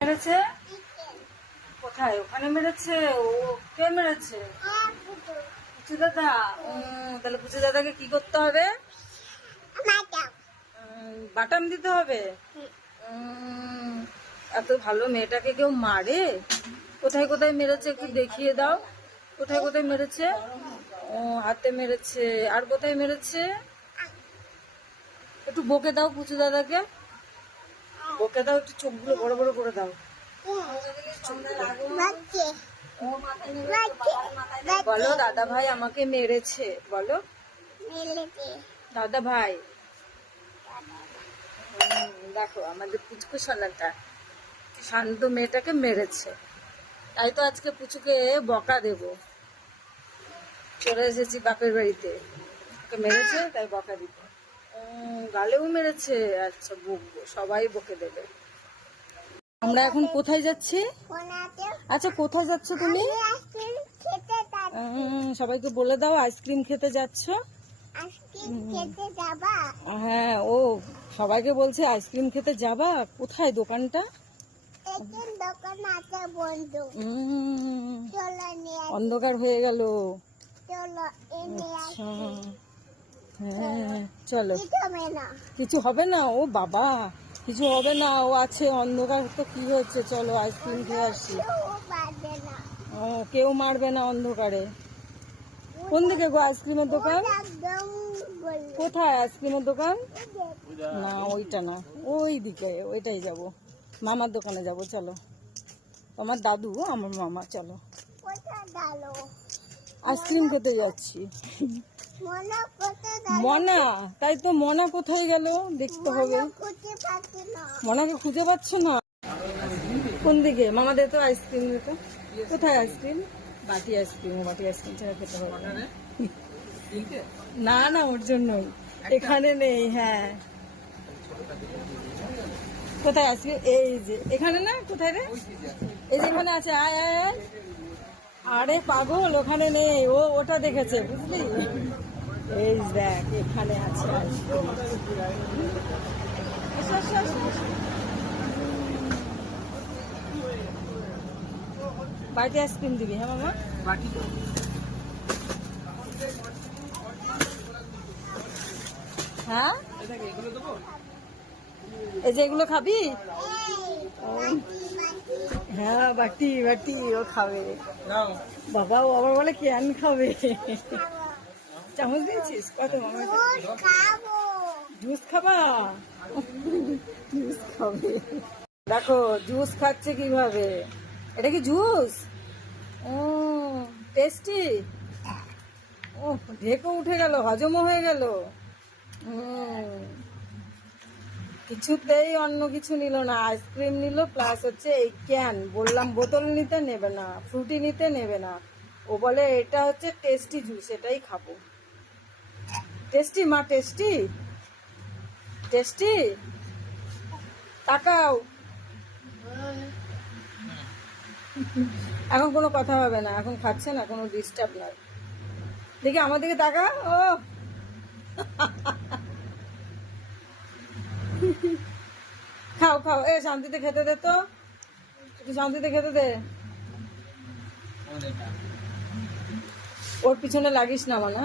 মেরেছে কোথায়? ওখানে মেরেছে? ও কে মেরেছে? পুচু দাদা। তাহলে পুচু দাদাকে কি করতে হবে? বাটাম দিতে হবে। এত ভালো মেয়েটাকে কেউ মারে? কোথায় কোথায় মেরেছে একটু দেখিয়ে দাও। কোথায় কোথায় মেরেছে? ও হাতে মেরেছে। আর কোথায় মেরেছে? একটু বকে দাও পুচু দাদাকে, বকে দাও, একটু চোখগুলো বড় বড় করে দাও। বলো দাদা ভাই আমাকে মেরেছে, বলো দাদা ভাই। দেখো আমাদের পুচকু সোনাটা শান্ত মেয়েটাকে মেরেছে, তাই তো আজকে পুচুকে বকা দেব। চলে এসেছি বাপের বাড়িতে, ওকে মেরেছে তাই বকা দিব। গালেও মেরেছে, আচ্ছা বকবো, সবাই বকে দেবে। আমরা এখন কোথায় যাচ্ছি? আচ্ছা কোথায় যাচ্ছ তুমি? সবাইকে বলে দাও আইসক্রিম খেতে যাচ্ছ। হ্যাঁ, ও সবাইকে বলছে আইসক্রিম খেতে যাবা। কোথায় দোকানটা? অন্ধকার হয়ে গেল। হ্যাঁ চলো। কিছু হবে না, ও বাবা কিছু হবে না, ও আছে। অন্ধকার তো কি হচ্ছে, চলো আইসক্রিম খেয়ে আসি। ও কেউ মারবে না অন্ধকারে। কোন দিকে গো আইসক্রিমের দোকান? কোথায় আইসক্রিমের দোকান? না ওইটা না, ওই দিকে, ওইটাই যাব। মামার দোকানে যাব, চলো। তোমার দাদু আমার মামা, চলো। আইসক্রিম খেতে যাচ্ছি। মনা, তাই তো। মনা কোথায় গেল দেখতে হবে। মনাকে খুঁজে পাচ্ছ না? কোন দিকে? মামাদের তো আইসক্রিম দিত। কোথায় আইসক্রিম? বাটি আইসক্রিম, বাটি আইসক্রিম ছাড়া খেতে হবে না। না ওর জন্যই এখানে নেই। হ্যাঁ কোথায় আইসক্রিম? এই যে এখানে না, কোথায় রে? এই যে এখানে আছে, আয় আয় আয়। আরে পাগল, ওখানে নেই, ও ওটা দেখেছে বুঝলি। এই দেখ এখানে আছে আইসক্রিম। বাড়িতে আইসক্রিম দিবি? হ্যাঁ মামা। হ্যাঁ এই যে এগুলো খাবি? হ্যাঁ বাটি বাটি ও খাবে। বাবা ও আবার বলে ক্যান খাবে। চামচ দিয়েছিস? কত মামা? জুস খাবা? জুস খাবে। দেখো জুস খাচ্ছে কিভাবে। এটা কি জুস? ও টেস্টি। ও ঢেকে উঠে গেল, হজমও হয়ে গেল। কিছুতেই অন্য কিছু নিল না, আইসক্রিম নিল প্লাস হচ্ছে এই ক্যান। বললাম বোতল নিতে, নেবে না। ফ্রুটি নিতে, নেবে না। ও বলে এটা হচ্ছে টেস্টি জুস, এটাই খাবো। টেস্টি মা, টেস্টি টেস্টি। তাকাও। এখন কোনো কথা হবে না, এখন খাচ্ছে না, কোনো ডিস্টার্ব নাই। দেখি আমার দিকে তাকা। ও খাও খাও, এ শান্তিতে খেতে দে তো, একটু শান্তিতে খেতে দে। ওর পিছনে লাগিস না মানে।